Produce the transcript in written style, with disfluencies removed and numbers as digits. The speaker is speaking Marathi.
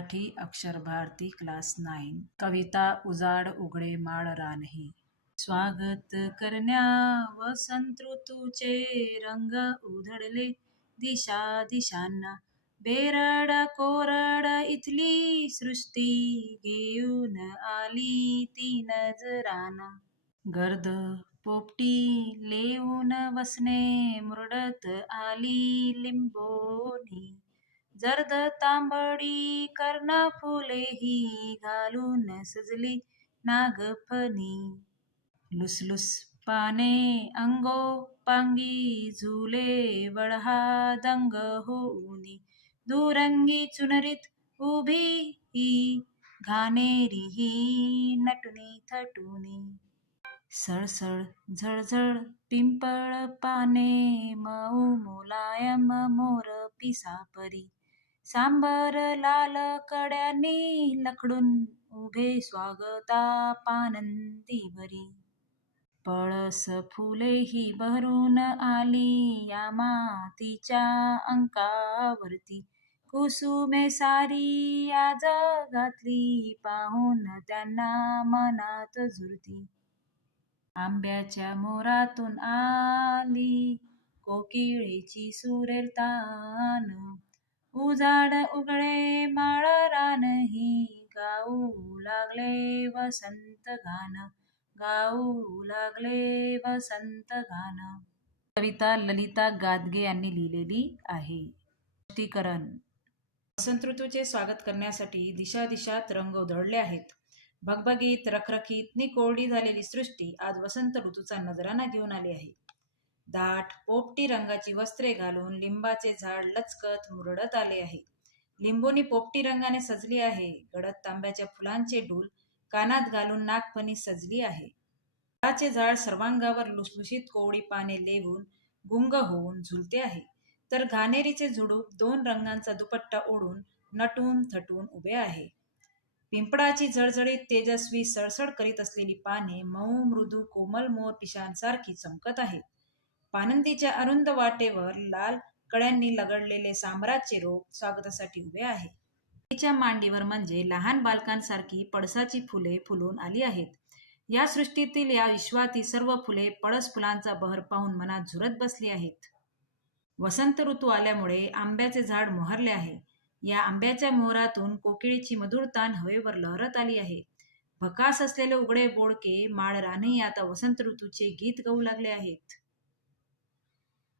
मराठी अक्षर भारती क्लास 9 कविता उजाड उघडे माळ रानही. स्वागत करण्या वसंत ऋतूचे रंग उधळले दिशा दिशांना. बेरड कोरड इथली सृष्टी घेऊन आली ती नजराना. गर्द पोपटी लेऊन वसने मुरडत आली लिंबोनी. जर्द तांबडी कर्णफुलेही घालून सजली नागफणी. लुसलुस पाने अंगोपांगी झुले वळहा दंग होऊनी. दुरंगी चुनरीत उभी ही घाणेरी ही नटुनी थटुनी. सळसळ झळझळ पिंपळ पाने मऊ मुलायम मोर पिसापरी. सांबर लाल कड्यांनी लखडून उभे स्वागता पानंदी भरी. पळस फुलेही बहरून आली या मातीच्या अंकावरती. कुसुमे सारी या जगातली पाहून त्यांना मनात झुरती. आंब्याच्या मोरातून आली कोकिळेची सुरेल तान. उजाड उघडे माळ रानही गाऊ लागले वसंत गान. गाऊ लागले वसंत गान. कविता ललिता गादगे यांनी लिहिलेली आहे. स्पष्टीकरण. वसंत ऋतूचे स्वागत करण्यासाठी दिशा दिशात रंग उधळले आहेत. भगभगीत रखरखीत नि कोरडी झालेली सृष्टी आज वसंत ऋतूचा नजराणा घेऊन आली आहे. दाट पोपटी रंगाची वस्त्रे घालून लिंबाचे झाड लचकत मुरडत आले आहे. लिंबोनी पोपटी रंगाने सजली आहे. गडद तांब्याच्या फुलांचे डूल कानात घालून नागफणी सजली आहे. फळाचे झाड सर्वांगावर लुसलुशीत कोवळी पाने लेवून गुंग होऊन झुलते आहे. तर घाणेरीचे झुडूप दोन रंगांचा दुपट्टा ओढून नटून थटून उभे आहे. पिंपळाची झळझळीत तेजस्वी सळसळ करीत असलेली पाने मऊ मृदू कोमल मोर पिशांसारखी चमकत आहेत. पानंदीच्या अरुंद वाटेवर लाल कड्यांनी लगडलेले सांबराचे रोप स्वागतासाठी उभे आहे. तिच्या मांडीवर म्हणजे लहान बालकांसारखी पळसाची फुले फुलून आली आहेत. या सृष्टीतील या विश्वातील सर्व फुले पळस फुलांचा बहर पाहून मनात झुरत बसली आहेत. वसंत ऋतू आल्यामुळे आंब्याचे झाड मोहरले आहे. या आंब्याच्या मोहरातून कोकिळेची मधुर तान हवेवर लहरत आली आहे. भकास असलेले उघडे बोडके माळ रानही आता वसंत ऋतूचे गीत गाऊ लागले आहेत.